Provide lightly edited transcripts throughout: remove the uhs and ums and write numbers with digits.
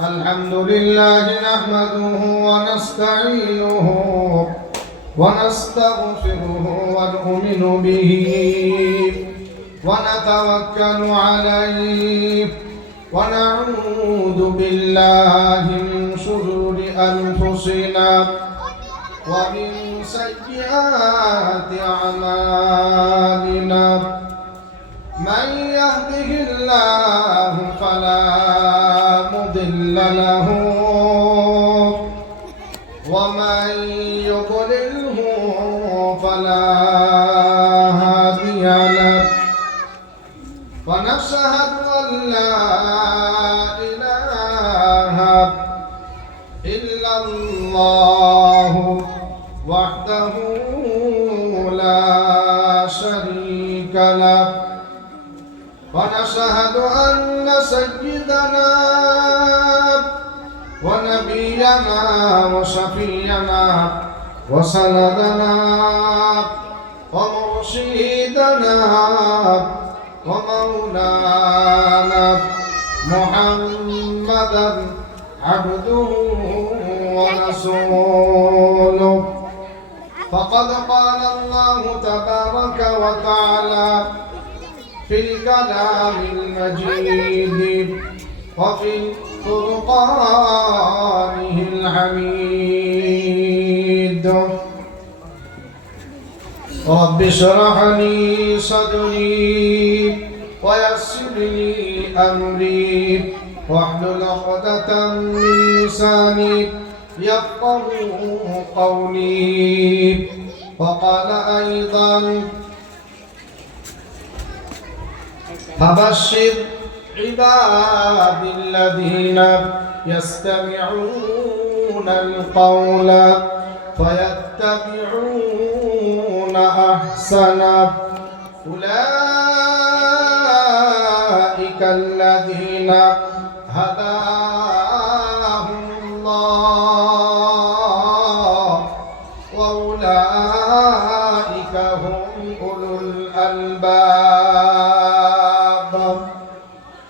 الحمد لله نحمده ونستعينه ونستغفره ونؤمن به ونتوكل عليه ونعوذ بالله من شرور أنفسنا ومن سيئات أعمالنا من يهده الله فلا مضل له ومن يضلله فلا هادي له ونشهد أن لا إله إلا الله وحده لا شريك له ونشهد أن سيدنا ونبينا وشفيعنا وسندنا ومرشدنا ومولانا محمدا عبده ورسوله فقد قال الله تبارك وتعالى في الكلام المجيد وفي فرقانه الحميد رب اشرح لي صدري ويسر لي أمري واحلل عقدة من لساني يفقهوا قولي وقال أيضا فبشر عباد الذين يستمعون القول فيتبعون أحسنه أولئك الذين هداهم الله وأولئك هم أولو الألباب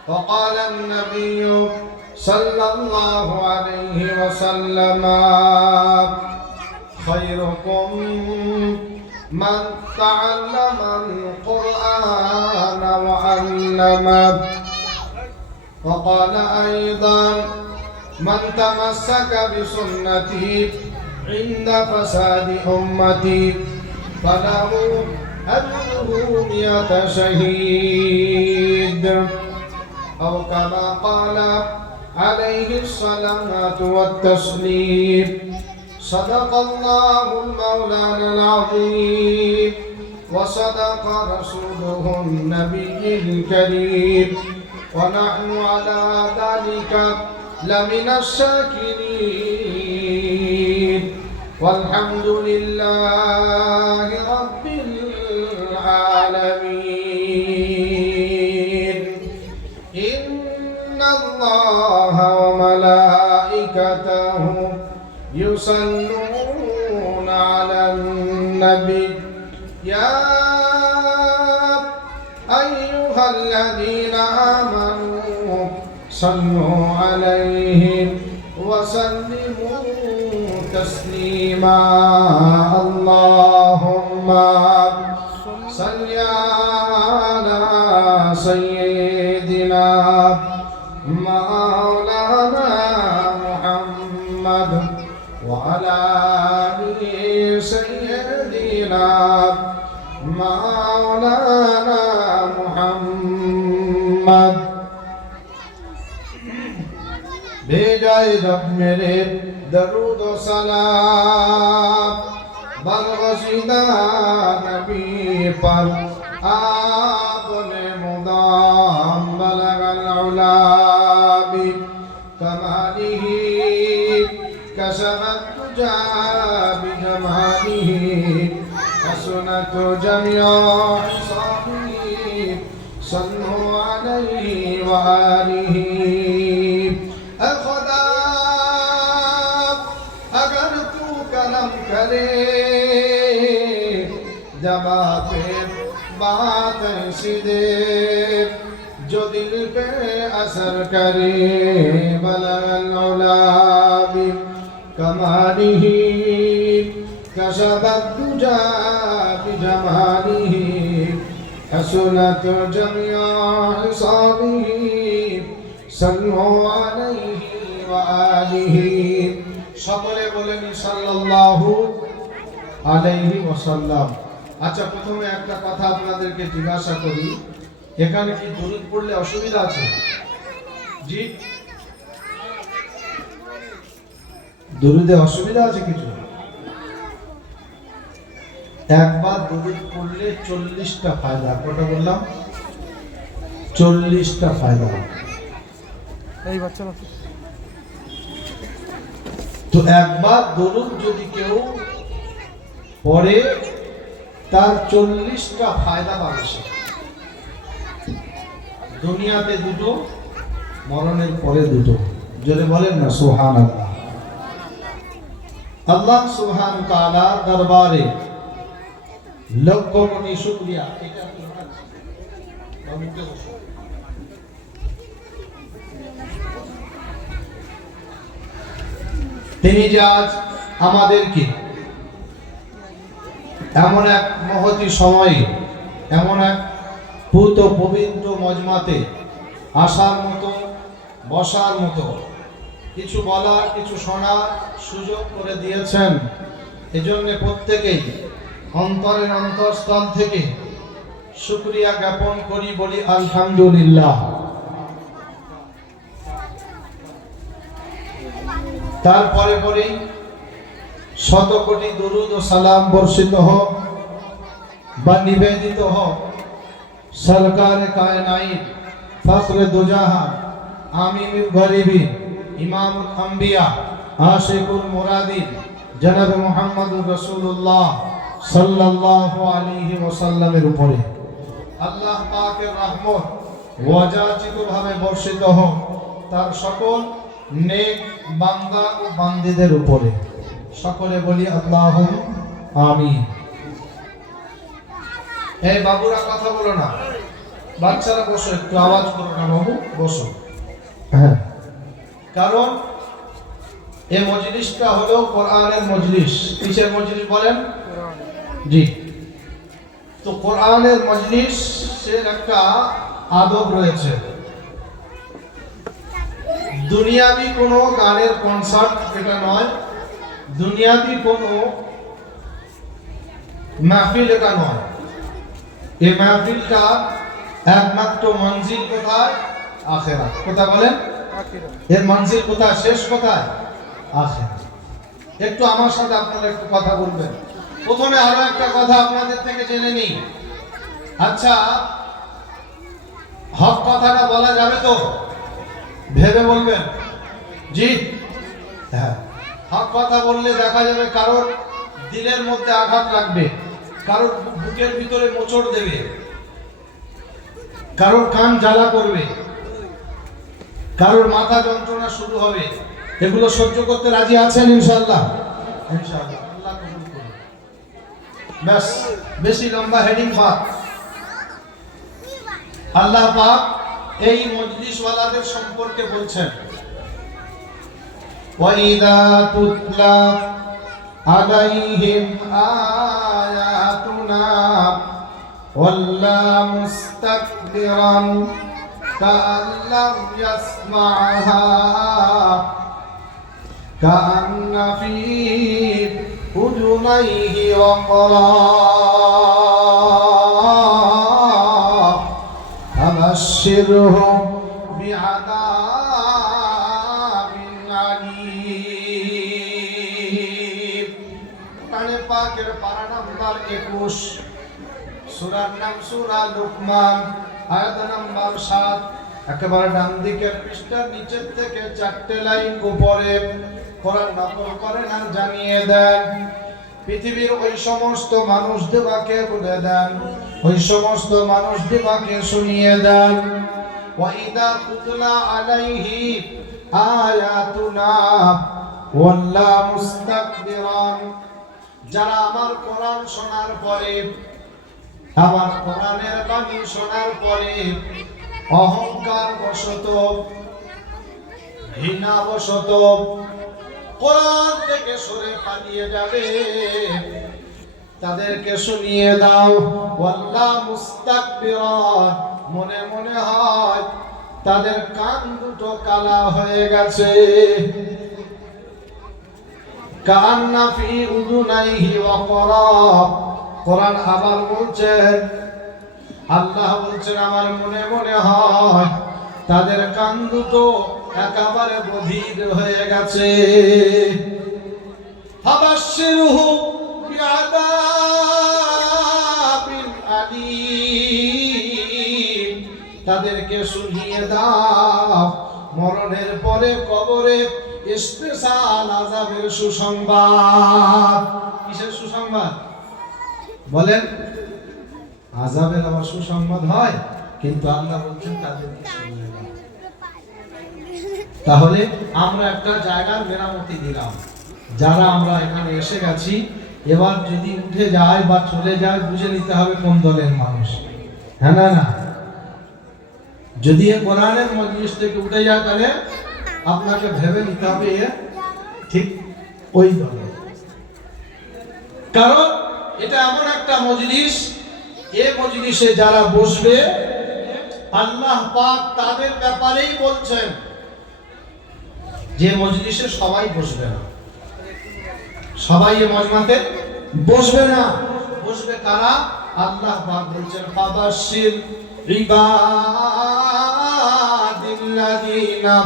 وقال النبي صلى الله عليه وسلم خيركم من تعلم القرآن وعلمه وقال أيضا من تمسك بسنتي عند فساد أمتي فله أجره 100 شهيد أو كما قال عليه الصلاة والتسليم صدق الله المولانا العظيم وصدق رسوله النبي الكريم ونحن على ذلك لمن الشاكرين والحمد لله رب العالمين إن الله وملائكته يصلون على النبي يا أيها الذين آمنوا صلوا عليه وسلموا تسليما اللهم صل على سيدنا مولانا محمد وعلى آل سيدنا مولانا محمد भेजाए रब मेरे दरूद व सलाम बलगशीदा नबी पर आपने मुदाम बलगल उला बि कमालिही कसबत तुजा बिजमालिही हसनत जमिया हिसाबी सल्लु अलैहि व आलिही अगर तू करम करे जवाब बात ऐसी दे जो दिल पे असर करे बलगल उला बिकमालिही कशफत दुजा बिजमालिही हसनत जमिया हिसाबिही सल्लु अलैहि व आलिहि সকলে বলেন সাল্লাল্লাহু আলাইহি ওয়াসাল্লাম। আচ্ছা, প্রথমে একটা কথা আপনাদেরকে জিজ্ঞাসা করি, এখানে কি দরুদ পড়লে অসুবিধা আছে? জি, দরুদে অসুবিধা আছে কিছু? একবার দরুদ পড়লে 40টা ফায়দা। কত বললাম? 40টা ফায়দা। এই বাচ্চা তো একবার দরুদ যদি কেউ পড়ে তার 40টা ফায়দা পাবে সে। দুনিয়াতে দুটো, মরণের পরে দুটো। যদি বলেন না সুবহানাল্লাহ। আল্লাহ সুবহানাহু ওয়া তাআলা দরবারে লক্ষ কোটি শুকরিয়া। এটা তিনি যে আজ আমাদেরকে এমন এক মহতি সময়ে, এমন এক পূত পবিত্র মজমাতে আসার মতো, বসার মতো, কিছু বলার, কিছু শোনার সুযোগ করে দিয়েছেন, এজন্য প্রত্যেকেই অন্তরের অন্তঃস্থল থেকে শুকরিয়া জ্ঞাপন করি, বলি আলহামদুলিল্লাহ। তারপরে পরেই শত কোটি দরুদ ও সালাম বর্ষিত হোক বা নিবেদিত হোক সরকার কায়নাত ফখর দুজাহান আমিনুল গরিবিন ইমামুল আম্বিয়া আশিকুল মুরাদিন জনাব মুহাম্মদুর রাসূলুল্লাহ সাল্লাল্লাহু আলাইহি ওয়াসাল্লামের উপরে আল্লাহ পাকের রহমত ওয়াজাচিতভাবে বর্ষিত হোক তার সকল নেক বান্দা ও বান্দীদের উপরে। সকলে বলি আল্লাহুম্মা আমিন। এই বাবুরা কথা বলো না, বাচ্চারা বসো, একটু আওয়াজ করো না বাবু, বসো। হ্যাঁ, কারণ এই মজলিসটা হলো কোরআনের মজলিস। কিসের মজলিস বলেন? জি। তো কোরআনের মজলিসের একটা আদব রয়েছে। দুনিয়াবি কোনো গানের কনসার্ট এটা নয়, দুনিয়াবি কোনো মাহফিল এটা নয়। এই মাহফিলটা একমাত্র মঞ্জিল কোথায়? আখিরাত। কোথায় বলেন? এর মঞ্জিল কোথায়? শেষ কোথায়? আখিরাত। একটু আমার সাথে আপনারা একটু কথা বলবেন। প্রথমে আরো একটা কথা আপনাদের থেকে জেনে নিই। আচ্ছা, হক কথাটা বলা যাবে তো? ভেবে বলবেন। জি হ্যাঁ, হক কথা বললে দেখা যাবে কারোর দিলের মধ্যে আঘাত লাগবে, কারোর বুকের ভিতরে মোচড় দেবে, কারোর কান জ্বালা করবে, কারোর মাথা যন্ত্রণা শুরু হবে। এগুলো সহ্য করতে রাজি আছেন ইনশাআল্লাহ? ইনশাআল্লাহ, আল্লাহ কবুল করুন। ব্যাস, বেশি লম্বা হেডিং বাদ। আল্লাহ পাক এই মজলিসওয়ালাদের সম্পর্কে বলছেন, ওয়াইদা তুতলা আলাইহিম আয়াতুনা ওয়াল্লা মুস্তাকবিরান কাআল্লাম ইয়াসমাআহা কাআন্না ফী উযুনাইহি ওয়াকরা ফাবাশশিরহুম বিআযাবিন আলীম। কোরআনে পাকের পারা নাম্বার 21, সূরার নাম সূরা লুকমান, আয়াত নাম্বার 7। একেবারে ডান দিকের পৃষ্ঠার নিচের থেকে 4টে লাইন উপরে কোরআন নকল করেন আর জানিয়ে দেন। পৃথিবীর ওই সমস্ত মানুষদেরকে বলে দেন, ওই সমস্ত মানুষদেরকে শুনিয়ে দেন, ওয়াইদা তুতলা আলাইহি আয়াতুনা ওয়াল্লা মুস্তাকবিরান, যারা আমার কোরআন শোনার পরে, আমার কোরআনের বাণী শোনার পরে অহংকার বশত, ঘৃণা বশত কোরআন থেকে সরে পালিয়ে যাবে, তাদেরকে শুনিয়ে দাও ওয়াল্লাহ মুস্তাকবিরান, মনে মনে হয় তাদের কান দুটো কালা হয়ে গেছে। কান্না ফি উযুনাইহি ওয়াকরা, কোরআন আবার বলছেন, আল্লাহ বলছেন আমার মনে মনে হয় তাদের কান দুটো একেবারে বধির হয়ে গেছে। ফাবাশশিরহু বিআযাবিন আলীম, তাদেরকে শুনিয়ে দাও মরণের পরে কবরে স্পেশাল আযাবের সুসংবাদ। কিসের সুসংবাদ বলেন? আযাবের আবার সুসংবাদ হয়, কিন্তু আল্লাহ বলছেন তাদেরকে শুনিয়ে দাও। তাহলে আমরা একটা জায়গার মেরামতি দিলাম, যারা আমরা এখানে এসে গেছি, এবার যদি উঠে যায় বা চলে যায় বুঝে নিতে হবে কোন দলের মানুষ। হ্যাঁ না না, যদি কোরআনের মজলিস থেকে উঠে যায় তাহলে আপনাকে ভেবে নিতে হবে ঠিক ওই দলে। কারণ এটা এমন একটা মজলিস, এই মজলিসে যারা বসবে আল্লাহ পাক তাদের ব্যাপারেই বলছেন যে মজলিসে সবাই বসবে না, সবাই এই মজমাতে বসবে না। বসবে কারা? আল্লাহ পাক বলছেন ফাবাশশির ইবাদিল্লাযীনা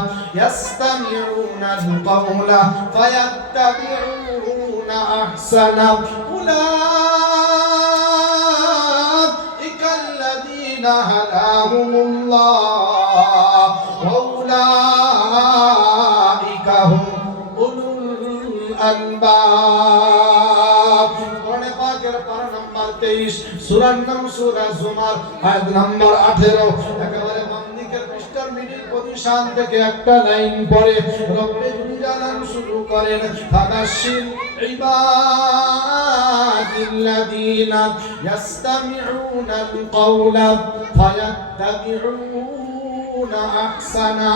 ইস্তামিউনাল কাওলা ফায়াত্তাবিউনা আহসানা উলাইকাল্লাযীনা হাদাহুমুল্লাহ ওয়া উলাইকা হুম উলুল আলবাব। কোরআনে পাকের পারা নাম্বার 23, সূরার নাম সূরা জুমার, আয়াত নাম্বার 18। একেবারে বাম দিকের পৃষ্ঠার মিডিল পজিশন থেকে একটা লাইন পড়ে রব্বে জালাল শুরু করেন ফাবাশশির ইবাদিল্লাযীনা ইস্তামিউনাল কাওলা ফায়াত্তাবিউনা আহসানা।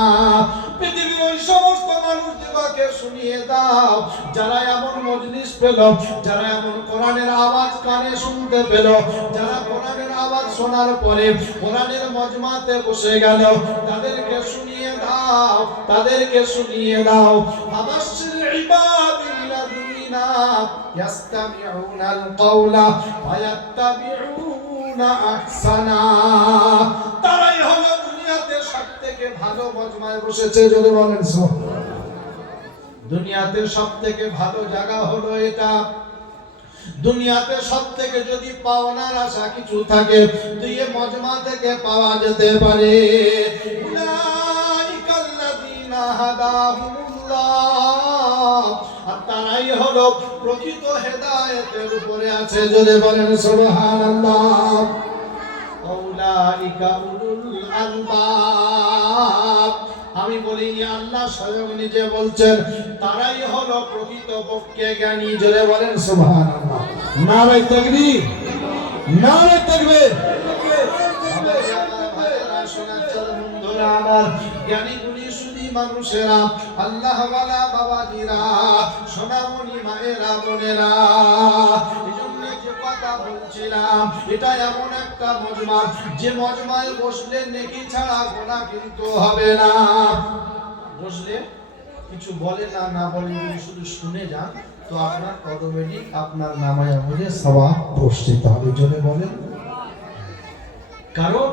পৃথিবীর ওই সমস্ত মানুষদেরকে শুনিয়ে দাও যারা এমন মজলিস পেল, যারা এমন কোরআনের আওয়াজ কানে শুনতে পেল, যারা কোরআনের আওয়াজ শোনার পরে কোরআনের মজমাতে বসে গেল, তাদেরকে শুনিয়ে দাও, তাদেরকে শুনিয়ে দাও ফাবাশশির ইবাদিল্লাযীনা ইস্তামিউনাল কাওলা ফায়াত্তাবিউনা আহসানা। তারাই হলো দুনিয়াতে সবথেকে ভালো মজমায় বসেছে, যদি বলেন সুবহানাল্লাহ। দুনিয়াতে সবথেকে ভালো জায়গা হলো এটা। দুনিয়াতে সবথেকে যদি পাওনার আশা কিছু থাকে তো এই মজমা থেকে পাওয়া যেতে পারে। উলাইকাল্লাযীনা হাদাহুমুল্লাহ, আর তারাই হলো প্রকৃত হেদায়েতের উপরে আছে, যদি বলেন সুবহানাল্লাহ। উলাইকা উলুল আলবাব, আমি বলিনি, আল্লাহ স্বয়ং নিজে বলছেন তারাই হলো প্রকৃত পক্ষে জ্ঞানী, জোরে বলেন সুবহানাল্লাহ। নারে তাকবীর, নারে তাকবীর। বন্ধুরা আমার, জ্ঞানী গুণী শুধু মানুষেরা, আল্লাহ ওয়ালা বাবাজিরা, সোনামণি মায়েরা, বোনেরা, এজন্য যে কথা বলছিলাম, এটা এমন একটা মজমা যে মজমায় বসলে নেকি ছাড়া গোনা কিন্তু হবে না। বসলে কিছু বলে না, না বলে যদি শুধু শুনে যান তো আপনার অটোমেটিক আপনার নামায় আমলে সওয়াব বসছে। তাহলে জন্য বলেন, কারণ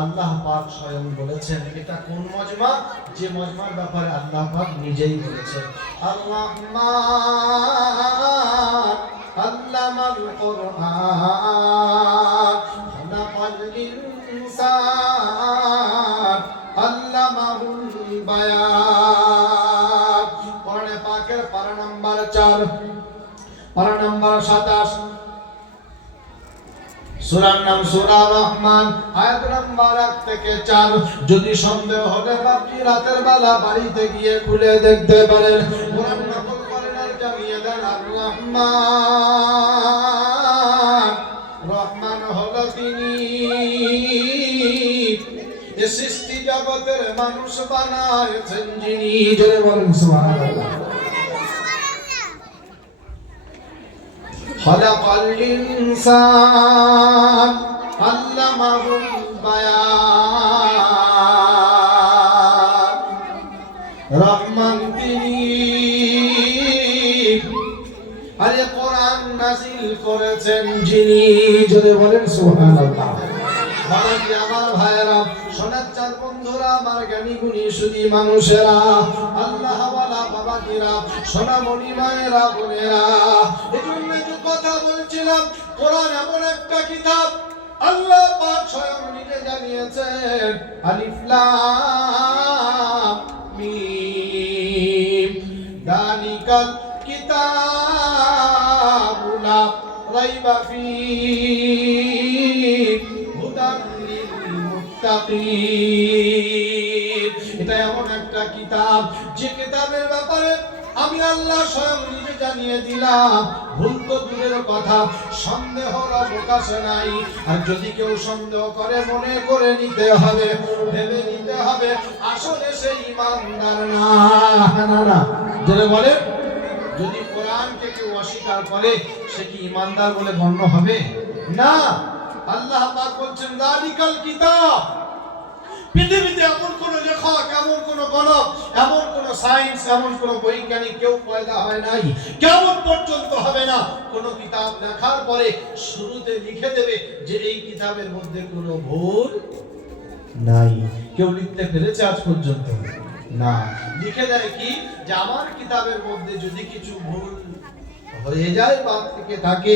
আল্লাহ পাক স্বয়ং বলেছেন এটা কোন মজমা, যে মজমার ব্যাপারে আল্লাহ পাক নিজেই বলেছেন আর-রাহমান আল্লামাল কুরআন খালাকাল ইনসান আল্লামাহুল বায়ান। কোরআনে পাকের পারা নাম্বার 4, পারা নাম্বার 27, সূরার নাম সূরা রহমান, আয়াত নাম্বার 1 থেকে 4। যদি সন্দেহ হলে আপনি রাতের বেলা বাড়িতে গিয়ে খুলে দেখতে পারেন। কোরআন নকল করেন আর জানিয়ে দেন আর-রাহমান, রহমান হলো তিনি, মানুষ বানায়েছেন যিনি, জোরে বলেন সুবহানাল্লাহ। খালাকাল ইনসান আল্লামাহুল বায়ান, রহমান তিনি, আরে কোরআন নাযিল করেছেন যিনি, জোরে বলেন সুবহানাল্লাহ। বাবাজি আমার ভাইয়েরা, সোনার চাঁদ বন্ধুরা, আমার জ্ঞানী গুণী সুধী মানুষেরা, আল্লাহ ওয়ালা বাবাজিরা, সোনামণি মায়েরা, বোনেরা, এজন্য যে কথা বলছিলাম, কোরআন এমন একটা কিতাব, আল্লাহ পাক স্বয়ং নিজে জানিয়েছেন, আলিফ লাম মিম, যালিকাল কিতাবু লা রাইবা ফীহি হুদাল লিল মুত্তাকিন। এটা এমন একটা কিতাব, যে কিতাবের ব্যাপারে আমি আল্লাহ স্বয়ং নিজে জানিয়ে দিলাম, ভুল তো দূরের কথা, সন্দেহর অবকাশ নাই। আর যদি কেউ সন্দেহ করে, মনে করে নিতে হবে, ভেবে নিতে হবে, আসলে সে ঈমানদার না। না না, যারা বলে যদি কোরআনকে কেউ অস্বীকার করে, সে কি ঈমানদার বলে গণ্য হবে? না। আল্লাহ পাক বলছেন, যালিকাল কিতাব। পৃথিবীতে এমন কোন লেখক, এমন কোন গণক, এমন কোন সায়েন্স, এমন কোন বৈজ্ঞানিক কেউ পয়দা হয় নাই, কেমন পর্যন্ত হবে না। কোন কিতাব লেখার পরে শুরুতে লিখে দেবে যে এই কিতাবের মধ্যে কোনো ভুল নাই। কেউ লিখতে পেরেছে আজ পর্যন্ত? না। লিখে দেয় কি, যে আমার কিতাবের মধ্যে যদি কিছু ভুল হয়ে যায় বা থেকে থাকে,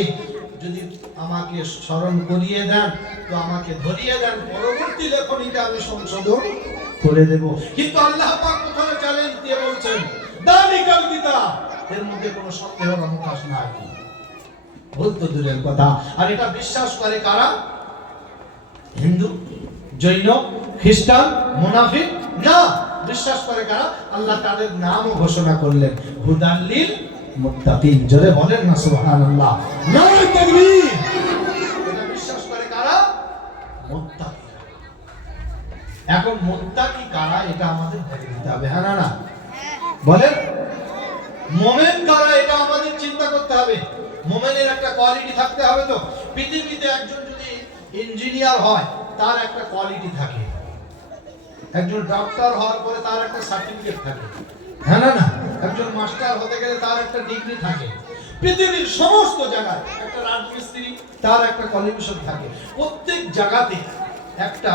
যদি আমাকে স্মরণ করিয়ে দেন, তো আমাকে ধরিয়ে দেন, পরবর্তী লেখনীতে আমি সংশোধন করে দেব। কিন্তু আল্লাহ পাক কোথায় চ্যালেঞ্জ দিয়ে বলছেন, যালিকাল কিতাব, এর মধ্যে কোনো সন্দেহের অবকাশ নাই। ভুল তো দূরের কথা। আর এটা বিশ্বাস করে কারা? হিন্দু, জৈন, খ্রিস্টান, মুনাফিক না। বিশ্বাস করে কারা? আল্লাহ তাদের নামও ঘোষণা করলেন, হুদাল লিল মুত্তাকিন। জোরে বলেন না সুবহানাল্লাহ। নারে তাকবীর। এটা বিশ্বাস করে কারা? মুত্তাকি। এখন মুত্তাকি কারা, এটা আমাদের ভেবে নিতে হবে। হ্যাঁ না না বলেন, মুমিন কারা, এটা আমাদের চিন্তা করতে হবে। মুমিনের একটা কোয়ালিটি থাকতে হবে। তো পৃথিবীতে একজন যদি ইঞ্জিনিয়ার হয়, তার একটা কোয়ালিটি থাকে। একজন ডক্টর হওয়ার পরে তার একটা সার্টিফিকেট থাকে। হ্যাঁ না না, একজন মাস্টার হতে গেলে তার একটা ডিগ্রি থাকে। পৃথিবীর সমস্ত জায়গায় একটা রাজমিস্ত্রি, তার একটা কোয়ালিফিকেশন থাকে। প্রত্যেক জায়গাতে একটা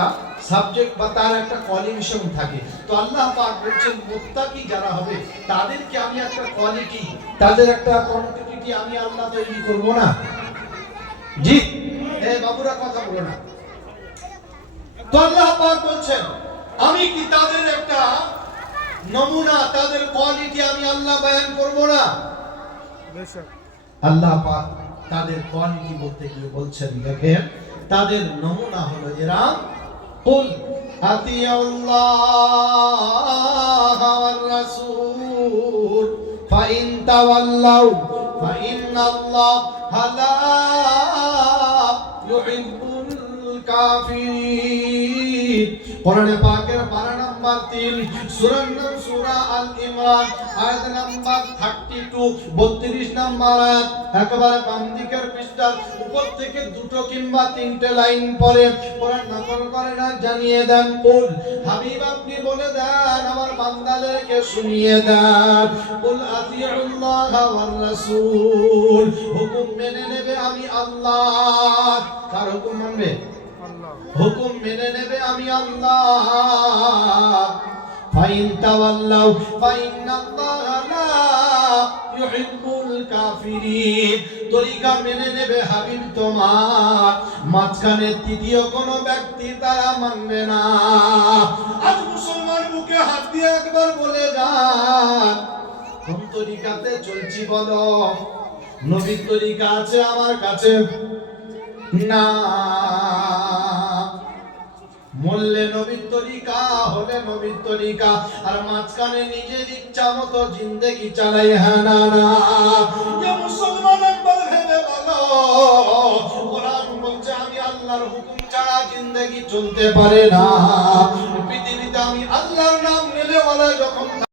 সাবজেক্ট বা তার একটা কোয়ালিফিকেশন থাকে। তো আল্লাহ পাক বলছেন, মুত্তাকি যারা হবে তাদেরকে আমি একটা কোয়ালিটি, তাদের একটা কোয়ান্টিটি আমি আল্লাহ তৈরি করব না। জি, এই বাবুরা কথা বলো না। তো আল্লাহ পাক বলছেন, আমি কি তাদের একটা নমুনা, তাদের কোয়ালিটি আমি আল্লাহ বয়ান করব না? আল্লাহ পাক তাদের কোয়ালিটি বলতে গিয়ে বলছেন, দেখেন তাদের নমুনা হলো এরা, কুল আতিউল্লাহ ওয়ার রাসূল ফাইন তাওয়াল্লাউ ফাইন্নাল্লাহা লা ইউহিব্বুল কাফিরিন। কোরআনে পাকের পারা নাম্বার 3, সূরার নাম সূরা আল ইমরান, আয়াত নাম্বার 32, 32 নাম্বার আয়াত। একেবারে বাম দিকের পৃষ্ঠার উপর থেকে দুটো কিংবা তিনটে লাইন পরে কোরআন নকল করে না, জানিয়ে দেন, কুল হাবিব আপনি বলে দেন, আমার বান্দাদেরকে শুনিয়ে দেন, কুল আতিউল্লাহ ওয়ার রাসূল, হুকুম মেনে নেবে আমি আল্লাহ। কার হুকুম মানবে? হুকুম মেনে নেবে আমি আল্লাহ। ফাইন তাওয়াল্লাউ ফাইন্নাল্লাহা লা ইউহিব্বুল কাফিরিন। তরিকা মেনে নেবে হাবিব তোমার, মাঝখানে তৃতীয় কোনো ব্যক্তি তারা মানবে না। আজ মুসলমান মুখে হাত দিয়ে একবার বলে যান, কোন তরিকাতে চলছি বলো? নবীর তরিকা আছে আমার কাছে না। মূল্যে নবীর তরিকা, হলে নবীর তরিকা, আর মাঝখানে নিজের ইচ্ছা মতো জিন্দেগি চালাই। হ্যাঁ না না? ইয়া মুসলমান একবার ভেবে বলো, কোরআন বলছে আমি আল্লাহর হুকুম ছাড়া জিন্দেগি চলতে পারে না। পৃথিবীতে আমি আল্লাহর নাম নিলে ওরা যখন